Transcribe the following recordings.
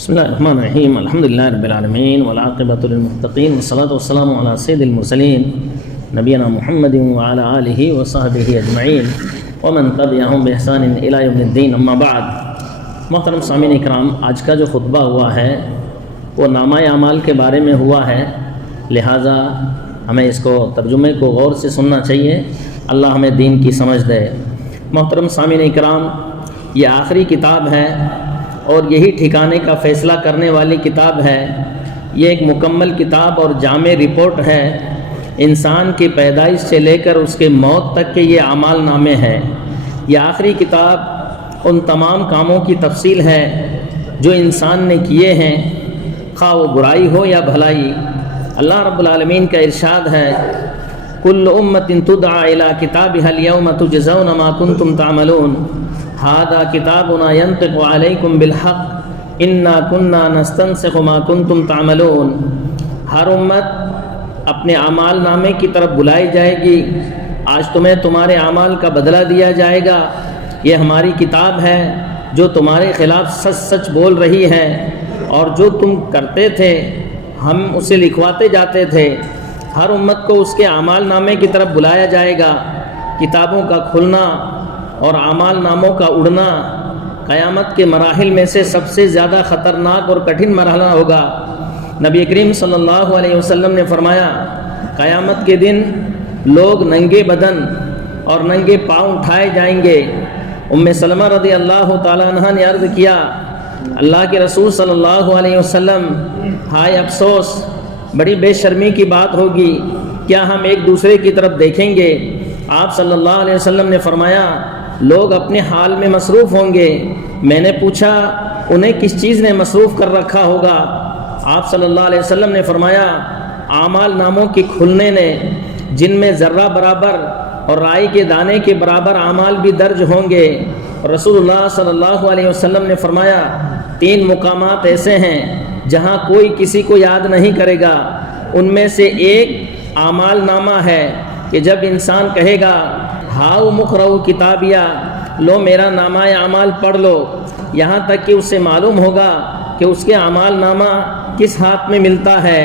بسم اللہ الرحمن الرحیم الحمد للہ رب العالمین والعاقبۃ للمتقین والصلاۃ والسلام علی سید المرسلین نبینا محمد وعلی آلہ وصحبہ اجمعین ومن تبعہم بإحسان الی یوم الدین اما بعد۔ محترم سامعین اکرام، آج کا جو خطبہ ہوا ہے وہ نامہ اعمال کے بارے میں ہوا ہے، لہٰذا ہمیں اس کو ترجمے کو غور سے سننا چاہیے۔ اللہ ہمیں دین کی سمجھ دے۔ محترم سامعین اکرام، یہ آخری کتاب ہے اور یہی ٹھکانے کا فیصلہ کرنے والی کتاب ہے۔ یہ ایک مکمل کتاب اور جامع رپورٹ ہے، انسان کی پیدائش سے لے کر اس کے موت تک کے یہ اعمال نامے ہیں۔ یہ آخری کتاب ان تمام کاموں کی تفصیل ہے جو انسان نے کیے ہیں، خواہ وہ برائی ہو یا بھلائی۔ اللہ رب العالمین کا ارشاد ہے، کل امت تدعى الى کتابها اليوم تجزون ما کنتم تعملون ھذا کتابنا ينطق علیکم بالحق انا كنا نستنسخ ما کنتم تعملون۔ ہر امت اپنے اعمال نامے کی طرف بلائی جائے گی، آج تمہیں تمہارے اعمال کا بدلہ دیا جائے گا، یہ ہماری کتاب ہے جو تمہارے خلاف سچ سچ بول رہی ہے، اور جو تم کرتے تھے ہم اسے لکھواتے جاتے تھے۔ ہر امت کو اس کے اعمال نامے کی طرف بلایا جائے گا۔ کتابوں کا کھلنا اور اعمال ناموں کا اڑنا قیامت کے مراحل میں سے سب سے زیادہ خطرناک اور کٹھن مرحلہ ہوگا۔ نبی کریم صلی اللہ علیہ وسلم نے فرمایا، قیامت کے دن لوگ ننگے بدن اور ننگے پاؤں اٹھائے جائیں گے۔ ام سلمہ رضی اللہ تعالیٰ عنہ نے عرض کیا، اللہ کے رسول صلی اللہ علیہ وسلم، ہائے افسوس، بڑی بے شرمی کی بات ہوگی، کیا ہم ایک دوسرے کی طرف دیکھیں گے؟ آپ صلی اللہ علیہ وسلم نے فرمایا، لوگ اپنے حال میں مصروف ہوں گے۔ میں نے پوچھا، انہیں کس چیز نے مصروف کر رکھا ہوگا؟ آپ صلی اللہ علیہ وسلم نے فرمایا، اعمال ناموں کے کھلنے نے، جن میں ذرہ برابر اور رائی کے دانے کے برابر اعمال بھی درج ہوں گے۔ رسول اللہ صلی اللہ علیہ وسلم نے فرمایا، 3 مقامات ایسے ہیں جہاں کوئی کسی کو یاد نہیں کرے گا، ان میں سے ایک اعمال نامہ ہے کہ جب انسان کہے گا، ہاؤ مقرؤ کتابیہ، لو میرا نامہ اعمال پڑھ لو، یہاں تک کہ اسے معلوم ہوگا کہ اس کے اعمال نامہ کس ہاتھ میں ملتا ہے۔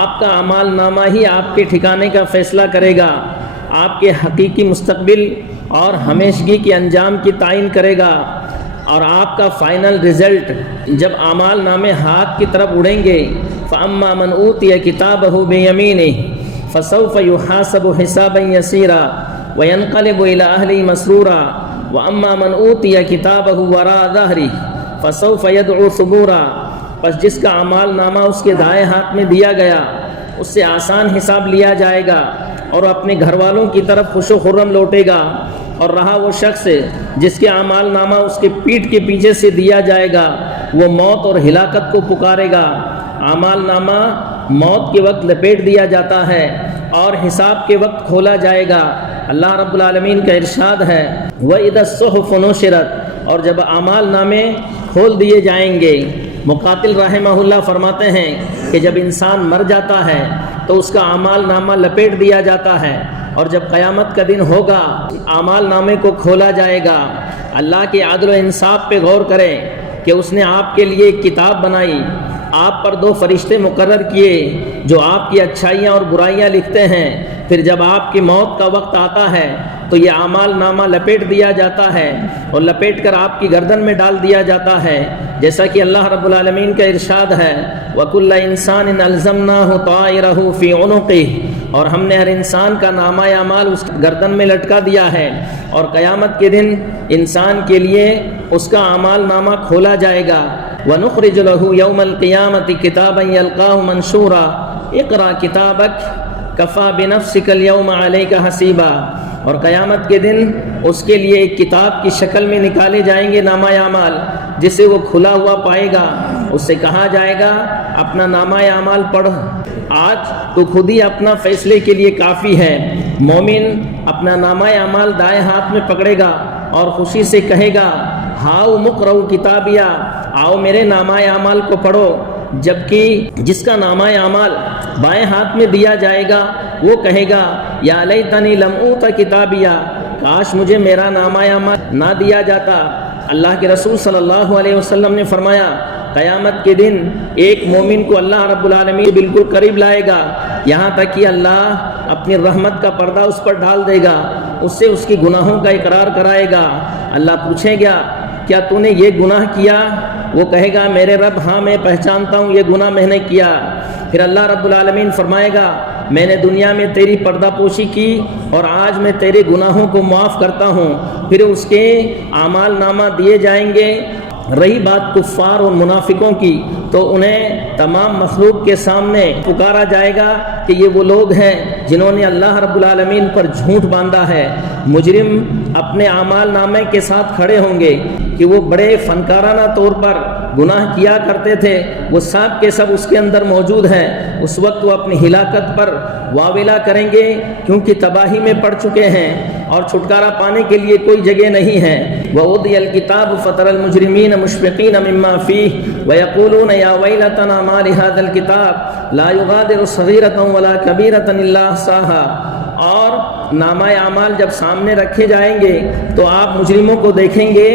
آپ کا اعمال نامہ ہی آپ کے ٹھکانے کا فیصلہ کرے گا، آپ کے حقیقی مستقبل اور ہمیشگی کے انجام کی تعین کرے گا، اور آپ کا فائنل رزلٹ جب اعمال نامے ہاتھ کی طرف اڑیں گے، فَأَمَّا مَنْ أُوتِيَ كِتَابَهُ بِيَمِينِهِ فَسَوْفَ يُحَاسَبُ حِسَابًا يَسِيرًا وَيَنْقَلِبُ إِلَىٰ أَهْلِهِ مَسْرُورًا وَأَمَّا مَنْ أُوتِيَ كِتَابَهُ وَرَاءَ ظَهْرِهِ فَسَوْفَ يَدْعُو ثُبُورًا۔ پس جس کا اعمال نامہ اس کے دائیں ہاتھ میں دیا گیا، اس سے آسان حساب لیا جائے گا اور اپنے گھر والوں کی طرف خوش و خرم لوٹے گا۔ اور رہا وہ شخص جس کے اعمال نامہ اس کے پیٹھ کے پیچھے سے دیا جائے گا، وہ موت اور ہلاکت کو پکارے گا۔ اعمال نامہ موت کے وقت لپیٹ دیا جاتا ہے اور حساب کے وقت کھولا جائے گا۔ اللہ رب العالمین کا ارشاد ہے، وَإِذَا الصُّحُفُ نُشِرَتْ، اور جب اعمال نامے کھول دیے جائیں گے۔ مقاتل رحمہ اللہ فرماتے ہیں کہ جب انسان مر جاتا ہے تو اس کا اعمال نامہ لپیٹ دیا جاتا ہے، اور جب قیامت کا دن ہوگا اعمال نامے کو کھولا جائے گا۔ اللہ کے عدل و انصاف پہ غور کریں کہ اس نے آپ کے لیے ایک کتاب بنائی، آپ پر 2 فرشتے مقرر کیے جو آپ کی اچھائیاں اور برائیاں لکھتے ہیں۔ پھر جب آپ کی موت کا وقت آتا ہے تو یہ اعمال نامہ لپیٹ دیا جاتا ہے اور لپیٹ کر آپ کی گردن میں ڈال دیا جاتا ہے، جیسا کہ اللہ رب العالمین کا ارشاد ہے، وَكُلَّ إِنسَانٍ أَلْزَمْنَاهُ طَائِرَهُ فِي عُنُقِهِ، اور ہم نے ہر انسان کا نامہ اعمال اس گردن میں لٹکا دیا ہے، اور قیامت کے دن انسان کے لیے اس کا اعمال نامہ کھولا جائے گا۔ وَنُخْرِجُ لَهُ يَوْمَ الْقِيَامَةِ كِتَابًا يَلْقَاهُ مَنْشُورًا اقْرَأْ كِتَابَكَ كَفَى بِنَفْسِكَ الْيَوْمَ عَلَيْكَ حَسِيبًا، اور قیامت کے دن اس کے لیے ایک کتاب کی شکل میں نکالے جائیں گے نامہ اعمال، جسے وہ کھلا ہوا پائے گا۔ اس سے کہا جائے گا، اپنا نامہ اعمال پڑھ، آج تو خود ہی اپنا فیصلے کے لیے کافی ہے۔ مومن اپنا نامہ اعمال دائیں ہاتھ میں پکڑے گا اور خوشی سے کہے گا، ہاؤ مقرؤ کتابیہ، آؤ میرے نامہ اعمال کو پڑھو۔ جبکہ جس کا نامہ اعمال بائیں ہاتھ میں دیا جائے گا، وہ کہے گا، یا لیتنی لم اوت کتابیہ، کاش مجھے میرا نامہ اعمال نہ دیا جاتا۔ اللہ کے رسول صلی اللہ علیہ وسلم نے فرمایا، قیامت کے دن ایک مومن کو اللہ رب العالمین بالکل قریب لائے گا، یہاں تک کہ اللہ اپنی رحمت کا پردہ اس پر ڈال دے گا، اس سے اس کی گناہوں کا اقرار کرائے گا۔ اللہ پوچھے گا کیا تو نے یہ گناہ کیا؟ وہ کہے گا میرے رب ہاں میں پہچانتا ہوں یہ گناہ میں نے کیا۔ پھر اللہ رب العالمین فرمائے گا میں نے دنیا میں تیری پردہ پوشی کی اور آج میں تیرے گناہوں کو معاف کرتا ہوں۔ پھر اس کے اعمال نامہ دیے جائیں گے۔ رہی بات کفار اور منافقوں کی تو انہیں تمام مخلوق کے سامنے پکارا جائے گا کہ یہ وہ لوگ ہیں جنہوں نے اللہ رب العالمین پر جھوٹ باندھا ہے۔ مجرم اپنے اعمال نامے کے ساتھ کھڑے ہوں گے کہ وہ بڑے فنکارانہ طور پر گناہ کیا کرتے تھے، وہ سب کے سب اس کے اندر موجود ہیں۔ اس وقت وہ اپنی ہلاکت پر واویلا کریں گے کیونکہ تباہی میں پڑ چکے ہیں اور چھٹکارا پانے کے لیے کوئی جگہ نہیں ہے۔ وَأُوتِيَ الْكِتَابُ فَتَرَى الْمُجْرِمِينَ مُشْفِقِينَ مِمَّا فِيهِ وَيَقُولُونَ يَا وَيْلَتَنَا مَا لِهَذَا الْكِتَابِ لَا يُغَادِرُ صَغِيرَةً وَلَا كَبِيرَةً إِلَّا أَحْصَاهَا۔ اور نامہ اعمال جب سامنے رکھے جائیں گے تو آپ مجرموں کو دیکھیں گے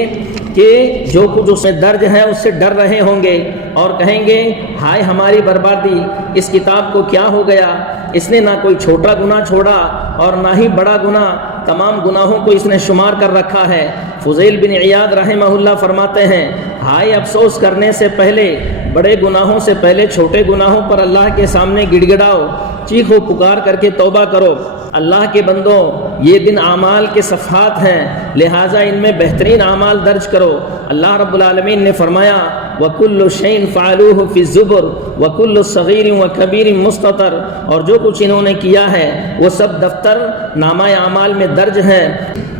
کہ جو کچھ اس میں درج ہے اس سے ڈر رہے ہوں گے اور کہیں گے ہائے ہماری بربادی، اس کتاب کو کیا ہو گیا، اس نے نہ کوئی چھوٹا گناہ چھوڑا اور نہ ہی بڑا گناہ، تمام گناہوں کو اس نے شمار کر رکھا ہے۔ فضیل بن عیاض رحمہ اللہ فرماتے ہیں ہائے افسوس کرنے سے پہلے، بڑے گناہوں سے پہلے چھوٹے گناہوں پر اللہ کے سامنے گڑ گڑاؤ، چیخو پکار کر کے توبہ کرو۔ اللہ کے بندوں یہ دن اعمال کے صفحات ہیں، لہٰذا ان میں بہترین اعمال درج کرو۔ اللہ رب العالمین نے فرمایا وَكُلُّ شَيْءٍ فَعَلُوهُ فِي الزُّبُرِ وَكُلُّ صَغِيرٍ وَكَبِيرٍ مُسْتَطَرٍ، اور جو کچھ انہوں نے کیا ہے وہ سب دفتر نامہ اعمال میں درج ہیں،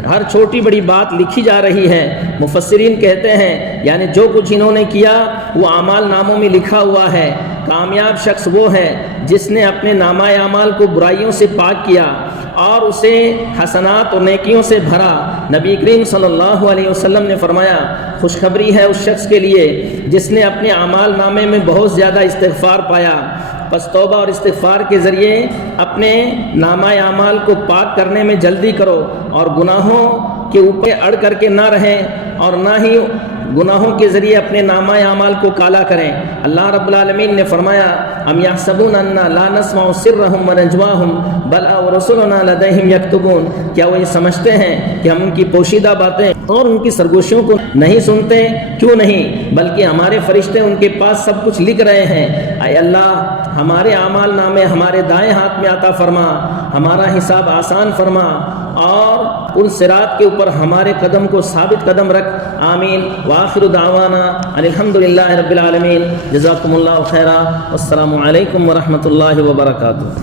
ہر چھوٹی بڑی بات لکھی جا رہی ہے۔ مفسرین کہتے ہیں یعنی جو کچھ انہوں نے کیا وہ اعمال ناموں میں لکھا ہوا ہے۔ کامیاب شخص وہ ہے جس نے اپنے نامہ اعمال کو برائیوں سے پاک کیا اور اسے حسنات اور نیکیوں سے بھرا۔ نبی کریم صلی اللہ علیہ وسلم نے فرمایا خوشخبری ہے اس شخص کے لیے جس نے اپنے اعمال نامے میں بہت زیادہ استغفار پایا۔ پس توبہ اور استغفار کے ذریعے اپنے نامہ اعمال کو پاک کرنے میں جلدی کرو اور گناہوں کے اوپر اڑ کر کے نہ رہیں اور نہ ہی گناہوں کے ذریعے اپنے نامہ اعمال کو کالا کریں۔ اللہ رب العالمین نے فرمایا ام یحسبون انا لا نسمع سرهم ونجواهم بل ورسلنا لديهم یکتبون، کیا وہ یہ سمجھتے ہیں کہ ہم ان کی پوشیدہ باتیں اور ان کی سرگوشیوں کو نہیں سنتے؟ کیوں نہیں، بلکہ ہمارے فرشتے ان کے پاس سب کچھ لکھ رہے ہیں۔ اے اللہ ہمارے اعمال نامے ہمارے دائیں ہاتھ میں عطا فرما، ہمارا حساب آسان فرما اور ان صراط کے اوپر ہمارے قدم کو ثابت قدم رکھ۔ آمین۔ وآخر دعوانا الحمدللہ رب العالمین۔ جزاکم اللہ خیرا، والسلام علیکم ورحمۃ اللہ وبرکاتہ۔